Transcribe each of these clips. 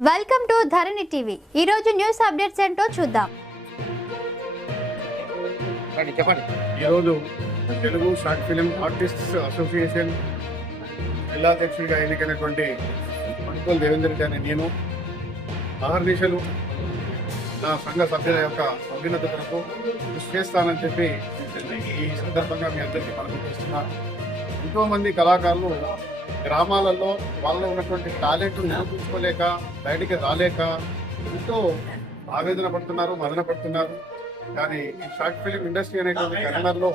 Welcome to Dharani TV ఈ రోజు news updates ఏంటో చూద్దాం. చెప్పండి ఈరోజు Telugu short film artists association జిల్లా అధ్యక్షుడిగా ఎన్నికైనటువంటి మణిపూల్ దేవేందర్ రెడ్డి అనే నేను అహర్నిశలు నా సంఘ సభ్యుల యొక్క అభ్యున్నత కొరకు కృషి చేస్తానని చెప్పి ఈ సందర్భంగా మీ అందరికీ మనకు చేస్తున్నాను ఎంతో మంది కళాకారులు గ్రామాలలో వాళ్ళలో ఉన్నటువంటి టాలెంట్ నిరూపించుకోలేక బయటికి రాలేక ఎంతో ఆవేదన పడుతున్నారు మదన పడుతున్నారు. కానీ ఈ షార్ట్ ఫిలిం ఇండస్ట్రీ అనేటువంటి కన్నడలో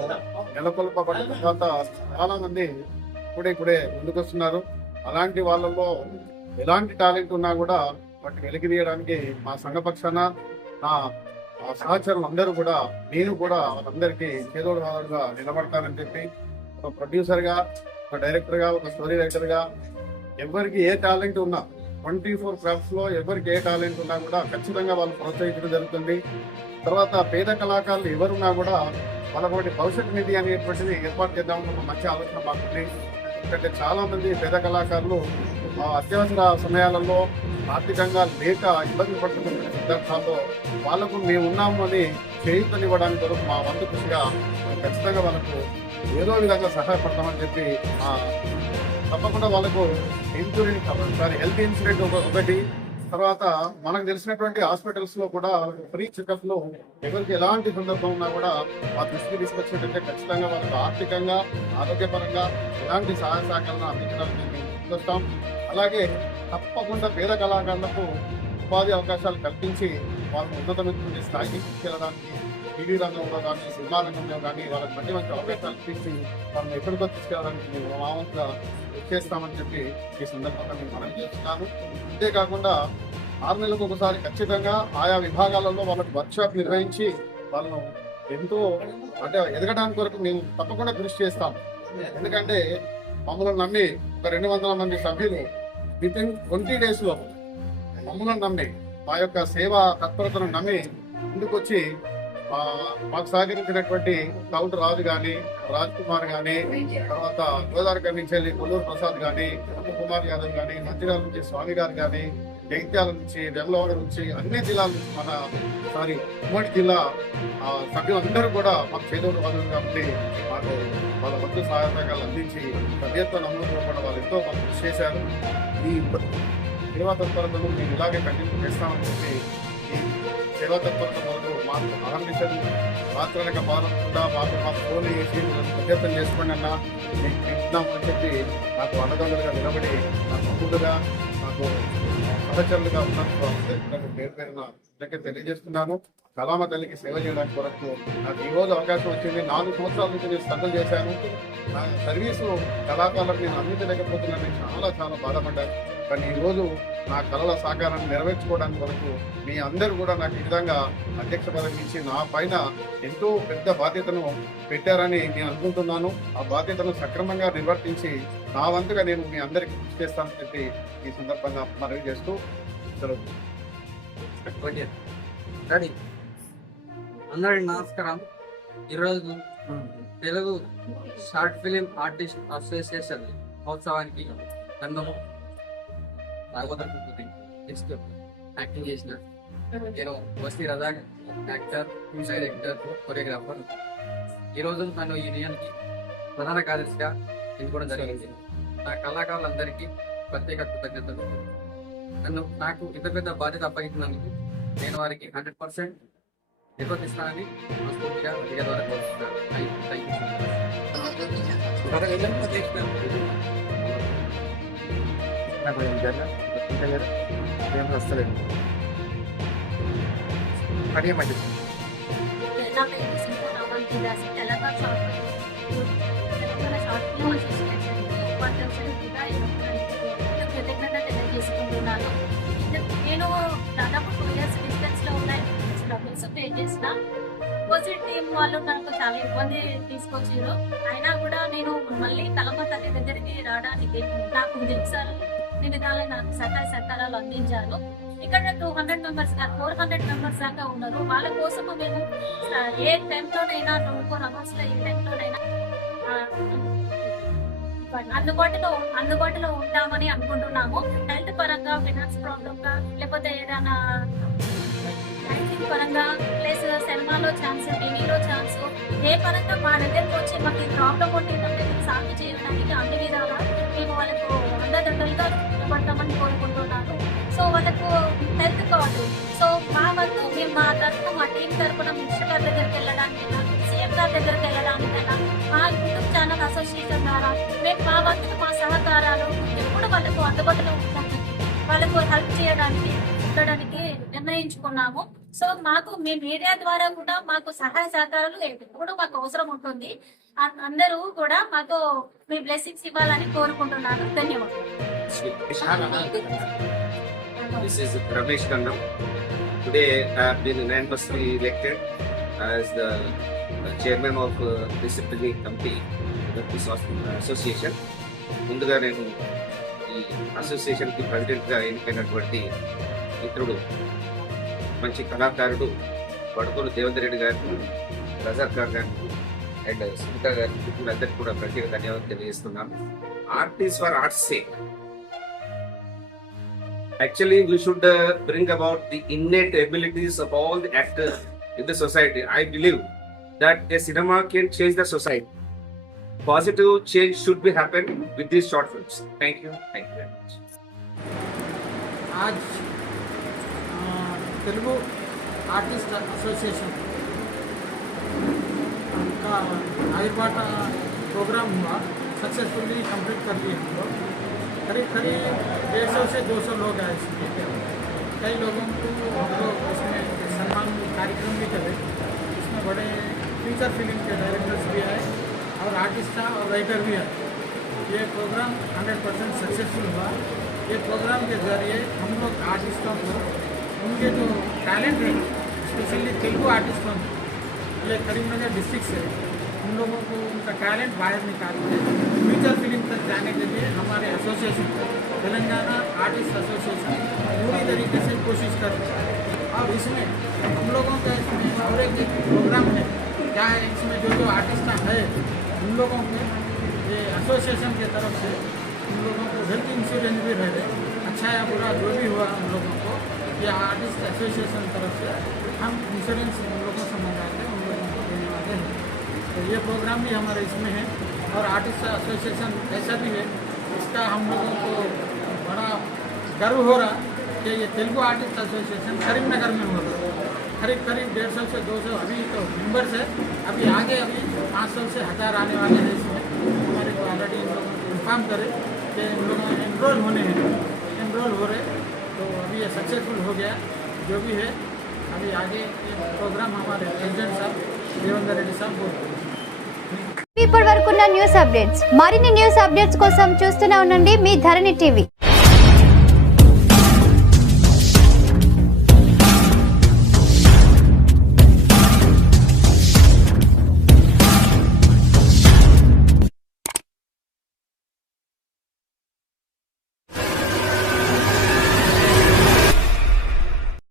నెలకొల్పబడిన తర్వాత చాలా మంది ఇప్పుడే ఇప్పుడే ముందుకొస్తున్నారు. అలాంటి వాళ్ళలో ఎలాంటి టాలెంట్ ఉన్నా కూడా వాటిని వెలికితీయడానికి మా సంఘ పక్షాన నా సహచరులు అందరూ కూడా నేను కూడా వాళ్ళందరికీ చేదోడు వాదోడుగా నిలబడతానని చెప్పి ఒక ప్రొడ్యూసర్గా ఒక డైరెక్టర్గా ఒక స్టోరీ రైటర్గా ఎవరికి ఏ టాలెంట్ ఉన్నా ట్వంటీ ఫోర్ క్రాఫ్ట్స్లో ఎవరికి ఏ టాలెంట్ ఉన్నా కూడా ఖచ్చితంగా వాళ్ళు ప్రోత్సహించడం జరుగుతుంది. తర్వాత పేద కళాకారులు ఎవరున్నా కూడా వాళ్ళకి ఒకటి భవిష్యత్ నిధి అనేటువంటిది ఏర్పాటు చేద్దామని ఒక మంచి ఆలోచన మాకుంది. ఎందుకంటే చాలామంది పేద కళాకారులు అత్యవసర సమయాలలో ఆర్థికంగా లేక ఇబ్బంది పడుతున్న సందర్భాల్లో వాళ్ళకు మేము ఉన్నాము అని చేయుతనివ్వడానికి మా వంతు కృషిగా ఖచ్చితంగా వాళ్ళకు ఏదో విధంగా సహాయపడతామని చెప్పి తప్పకుండా వాళ్ళకు ఇన్సూరెన్స్ సారీ హెల్త్ ఇన్సూరెన్స్ ఒకటి తర్వాత మనకు తెలిసినటువంటి హాస్పిటల్స్లో కూడా ఫ్రీ చెకప్లో ఎవరికి ఎలాంటి సందర్భం ఉన్నా కూడా ఆ దృష్టికి తీసుకొచ్చినట్టయితే ఖచ్చితంగా వాళ్ళకి ఆర్థికంగా ఆరోగ్యపరంగా ఎలాంటి సహాయ సహకారాలను అందించడానికి మేము అలాగే తప్పకుండా పేద కళాకారులకు ఉపాధి అవకాశాలు కల్పించి వాళ్ళకు ఉన్నతమైనటువంటి స్థాయికి తీసుకెళ్ళడానికి టీవీ రంగంలో కానీ సినిమా రంగంలో కానీ వాళ్ళకి మంచి మంచి అవకాశాలు తీసి వాళ్ళని ఎక్కడికో తీసుకెళ్ళడానికి మేము మామూలుగా చేస్తామని చెప్పి ఈ సందర్భంగా నేను మనం చేస్తున్నాను అంతేకాకుండా ఆరు నెలలకు ఒకసారి ఖచ్చితంగా ఆయా విభాగాలలో వాళ్ళకి వర్క్షాప్ నిర్వహించి వాళ్ళను ఎంతో అంటే ఎదగడానికి కొరకు మేము తప్పకుండా కృషి చేస్తాం ఎందుకంటే మమ్మల్ని నమ్మి ఒక రెండు వందల మంది సభ్యులు విత్ ఇన్ ట్వంటీ డేస్లో మమ్మల్ని నమ్మి మా యొక్క సేవా తత్పరతను నమ్మి ముందుకొచ్చి మాకు సహకరించినటువంటి కౌంటర్ రాజు గాని రాజ్ కుమార్ గాని తర్వాత గోదావరి నుంచి వెళ్ళి కొల్లూరు ప్రసాద్ గాని కుమార్ యాదవ్ గాని మంచిర్యాల నుంచి స్వామి గారు గాని జైత్యాల నుంచి వెల్లవాడ నుంచి అన్ని జిల్లాల నుంచి మన సారీ ఉమ్మడి జిల్లా సభ్యులందరూ కూడా మాకు చేదోడు వాళ్ళు కాబట్టి మాకు వాళ్ళ మంచి సహాయకాలు అందించి సభ్యత్వ నమోదు కూడా వాళ్ళు ఎంతో మాకు కృషి చేశారు. ఈ సేవా తత్పరతను మేము ఇలాగే కంటిన్యూ చేస్తామని చెప్పి సేవా తత్పరత వరకు మాకు ఆరంభించదు మాత్రనక బాధకుండా మాకు మాకు ఫోన్ చేసి సభ్యత్వం చేసుకోండి అన్న. మీకు ఇద్దామని చెప్పి నాకు అన్నదమ్ములుగా నిలబడి నాకు తమ్ముడుగా నాకు సహచరులుగా ఉన్నందుకు అందరికీ పేరు పేరున కృతజ్ఞతలు తెలియజేస్తున్నాను. కళామ తల్లికి సేవ చేయడానికి కొరకు నాకు ఈ రోజు అవకాశం వచ్చింది. నాలుగు సంవత్సరాల నుంచి నేను స్ట్రగుల్ చేశాను. నా సర్వీసు కళాకారులకు నేను అందించలేకపోతున్నాను. నేను చాలా చాలా బాధపడ్డాను. కానీ ఈరోజు రోజు నా కళల సాకారాన్ని నెరవేర్చుకోవడానికి వరకు మీ అందరూ కూడా నాకు ఈ విధంగా అధ్యక్ష పదవి ఇచ్చి నా పైన ఎంతో పెద్ద బాధ్యతను పెట్టారని నేను అనుకుంటున్నాను. ఆ బాధ్యతను సక్రమంగా నిర్వర్తించి నా వంతుగా నేను మీ అందరికీ కృషి చేస్తానని చెప్పి ఈ సందర్భంగా మనవి చేస్తూ సెలవు. ఓకే. అందరికి నమస్కారం. ఈరోజు Telugu short film artist association మహోత్సవానికి నెక్స్ట్ యాక్టింగ్ చేసిన. నేను Vasti Razak actor director choreographer ఈరోజు నన్ను ఈ యూనియన్కి ప్రధాన కార్యదర్శిగా ఎన్నుకోవడం జరిగింది. నా కళాకారులందరికీ ప్రత్యేక కృతజ్ఞతలు. నన్ను నాకు ఇంత పెద్ద బాధ్యత అప్పగించినందుకు నేను వారికి హండ్రెడ్ పర్సెంట్ నిర్వర్తిస్తానని మనస్ఫూర్తిగా మీడియా ద్వారా కోరుతున్నాను థ్యాంక్ యూ నాకు film Telangana short film association ఉపాధ్యక్షుడు కూడా కృతజ్ఞత తెలియజేసుకుంటున్నాను నేను దాదాపు టూ ఇయర్స్ డిస్టెన్స్లో ఉన్న ఫేస్ చేసిన ఆపోజిట్ టీం వాళ్ళు నాకు చాలా ఇబ్బంది తీసుకొచ్చారు. అయినా కూడా నేను మళ్ళీ తలమ తల్లి దగ్గరికి రావడానికి నాకు దిక్సాలు అన్ని విధాలు నాకు సహాయ సహకారాలు అందించారు. ఇక్కడ two hundred members four hundred members దాకా ఉన్నారు. వాళ్ళ కోసము మేము ఏ టైంలోనైనా ట్వంటీ ఫోర్ అవర్స్లో ఏ టైంలోనైనా అందుబాటులో అందుబాటులో ఉంటామని అనుకుంటున్నాము. హెల్త్ పరంగా ఫినాన్స్ ప్రాబ్లమ్గా లేకపోతే ఏదైనా బ్యాంకింగ్ పరంగా ప్లస్ సినిమాలో ఛాన్స్ టీవీలో ఛాన్స్ ఏ పరంగా మా దగ్గరకు వచ్చి మాకు ప్రాబ్లం ఉంటుందంటే దీన్ని సాల్వ్ చేయడానికి అన్ని విధాలా వాళ్ళకు అండదండలుగా పడతామని కోరుకుంటున్నాను. సో వాళ్ళకు హెల్త్ కార్డు. సో మా వద్దు మేము మా తరఫున మా టీం తరఫున మినిస్టర్ గారి దగ్గరికి వెళ్ళడానికైనా సీఎం గారి దగ్గరికి వెళ్ళడానికైనా మా యూట్యూబ్ ఛానల్ అసోసియేషన్ ద్వారా మేము మా వంతు మా సహకారాలు ఎప్పుడు వాళ్ళకు అందుబాటులో ఉంటాము వాళ్ళకు హెల్ప్ చేయడానికి ఉండడానికి నిర్ణయించుకున్నాము. సో మాకు మీ మీడియా ద్వారా కూడా మాకు సహాయ సహకారాలు ఎప్పుడు మాకు అవసరం ఉంటుంది. అందరూ కూడా మాతో మీ బ్లెస్సింగ్స్ ఇవ్వాలని కోరుకుంటున్నాను. ధన్యవాదాలు. Chairman of disciplinary committee association ముందుగా నేను ఈ అసోసియేషన్కి ప్రెసిడెంట్గా ఎన్నికైనటువంటి మిత్రుడు మంచి కళాకారుడు పడుకోలు దేవేంద్ర రెడ్డి గారిని ప్రజాకర్ గారిని అండ్ సునీత గారికి అందరికి కూడా ప్రత్యేక ధన్యవాదాలు తెలియజేస్తున్నాను art is for art's sake actually we should bring about the innate abilities of all the actors in the society I believe that a cinema can change the society positive change should be happen with these short films thank you thank you very much Aaj Telugu artist association का आयुर्वाट programme हुआ successfully complete कर दिए हम लोग। करीब करीब डेढ़ सौ से दो सौ लोग आए इसमें। कई लोगों को हम लोग इसमें सम्मान कार्यक्रम भी करे इसमें बड़े फीचर फ़िल्म के डायरेक्टर्स भी आए और आर्टिस्ट और राइटर भी आए। ये प्रोग्राम 100 परसेंट सक्सेसफुल हुआ। ये प्रोग्राम के ज़रिए हम लोग आर्टिस्टों को, उनके जो टैलेंट है स्पेशली तेलुगु आर्टिस्टों में ये करीमनगर डिस्ट्रिक्ट से उन लोगों को, उनका टैलेंट बाहर निकाल के फ्यूचर फ़िल्म तक जाने के लिए हमारे एसोसिएशन तेलंगाना आर्टिस्ट एसोसिएशन पूरी तरीके से कोशिश कर रहा है। और इसमें हम लोगों का इसमें और एक प्रोग्राम है। क्या है इसमें जो जो आर्टिस्ट है, उन लोगों को ये एसोसिएशन की तरफ़ से उन लोगों को हेल्थ इंश्योरेंस भी रहे अच्छा या बुरा जो भी हुआ उन लोगों को, ये आर्टिस्ट एसोसिएशन तरफ़ से हम इंश्योरेंस उन लोगों से मंगाते हैं उन लोगों को देने वाले हैं तो ये प्रोग्राम भी हमारे इसमें है और आर्टिस्ट एसोसिएशन ऐसा भी है, इसका हम लोगों को बड़ा गर्व हो रहा कि ये तेलुगु आर्टिस्ट एसोसिएशन करीमनगर में हो रहा है करीब करीब डेढ़ सौ से दो सौ अभी तो मेंबर्स है। अभी आगे अभी पाँच सौ से हज़ार आने वाले हैं इसमें। हमारे को ऑलरेडी इन लोगों को इन्फॉर्म करे कि इन लोगों एनरोल होने हैं। एनरोल हो रहे तो अभी ये सक्सेसफुल हो गया, जो भी है। अभी आगे ये प्रोग्राम हमारे प्रेसिडेंट साहब, देवेंद्र रेड्डी साहब बोल रहे हैं। ఇప్పటి వరకు ఉన్న న్యూస్ అప్డేట్స్. మరిన్ని న్యూస్ అప్డేట్స్ కోసం చూస్తూనే ఉండండి మీ ధరణి టీవీ.